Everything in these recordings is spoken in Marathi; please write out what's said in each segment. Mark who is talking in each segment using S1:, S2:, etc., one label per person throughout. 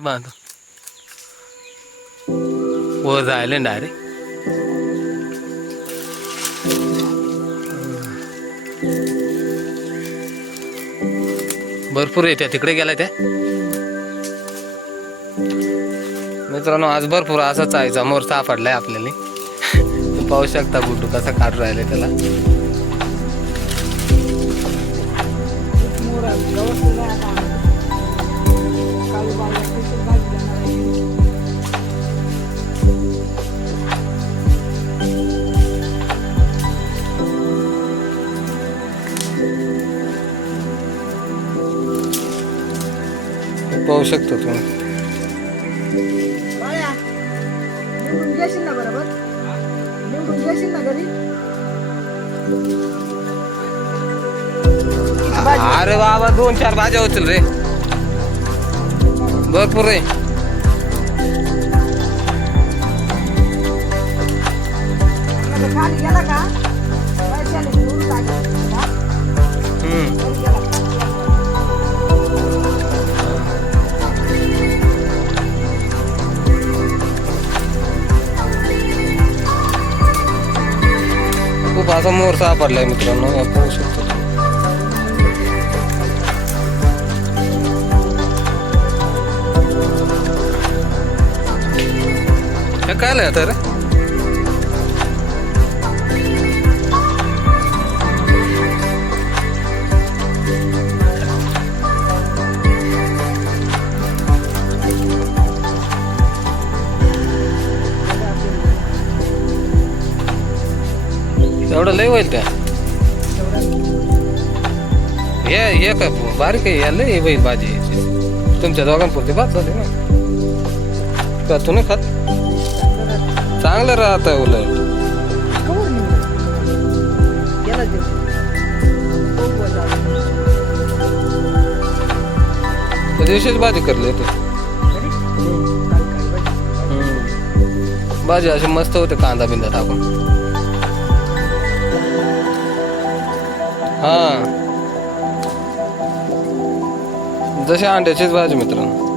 S1: बांध वर जायला डायरेक्ट भरपूर येत्या तिकडे गेलाय त्या. मित्रांनो आज भरपूर असाच आहे. समोर सापडलाय आपल्याला. पाहू शकता गुड्डू कसा काढू राहिले त्याला. पाहू शकता तुम्ही. अरे बाबा दोन चार भाज्या होतील रे. भरपूर रे. खूप असा मोर सापडलाय मित्रांनो पाहू शकतो तुम्ही. हे काय आलंय एवढं लय होईल त्या हे हे काय बारीक आहे याला लय बैल भाजी. तुमच्या दोघांपुरती भात झाली ना का तू नाही खात चांगलं राहत उलट
S2: झालं.
S1: त्या दिवशीच भाजी करली तू. भाजी अशी मस्त होते कांदा बिंदा टाकून जशी अंड्याचीच भाजी मित्रांनो.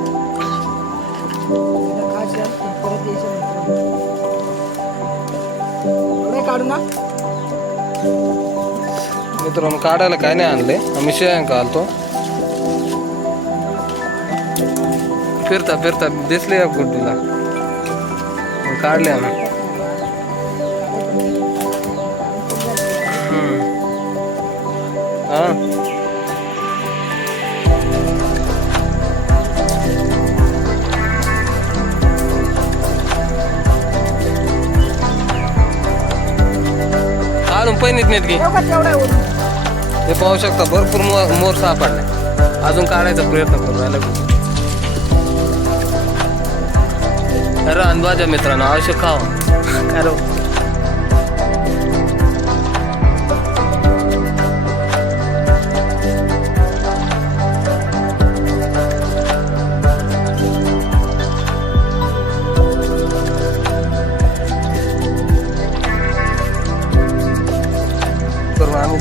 S1: मित्रांनो काढायला काय नाही आणले. आम्ही शेळ्यांक आलतो फिरता फिरता दिसले या गुड्डीला. काढले आम्ही. हा. अजून पहिनीत नेत
S2: वरून.
S1: हे पाहू शकता भरपूर मोर मोर सापडले अजून काढायचा प्रयत्न करू राहिला अरे अंदाजा मित्रांनो आवश्यक खावा. काय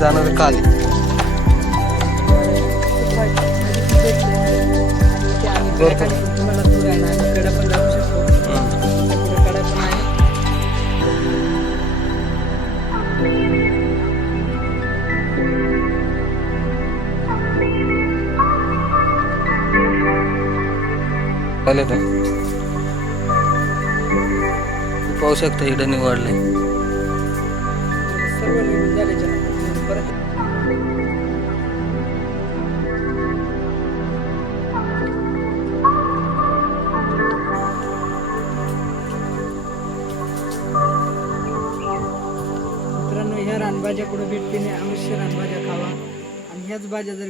S1: जाणार काल. चालेल तर पाहू शकता इकडे निवडले.
S2: सर्व निवडून झाले. मित्रांनो ह्या रानभाज्या भेटतीने भेटते नाही अवश्य रानभाज्या खावा. आणि ह्याच भाज्या जर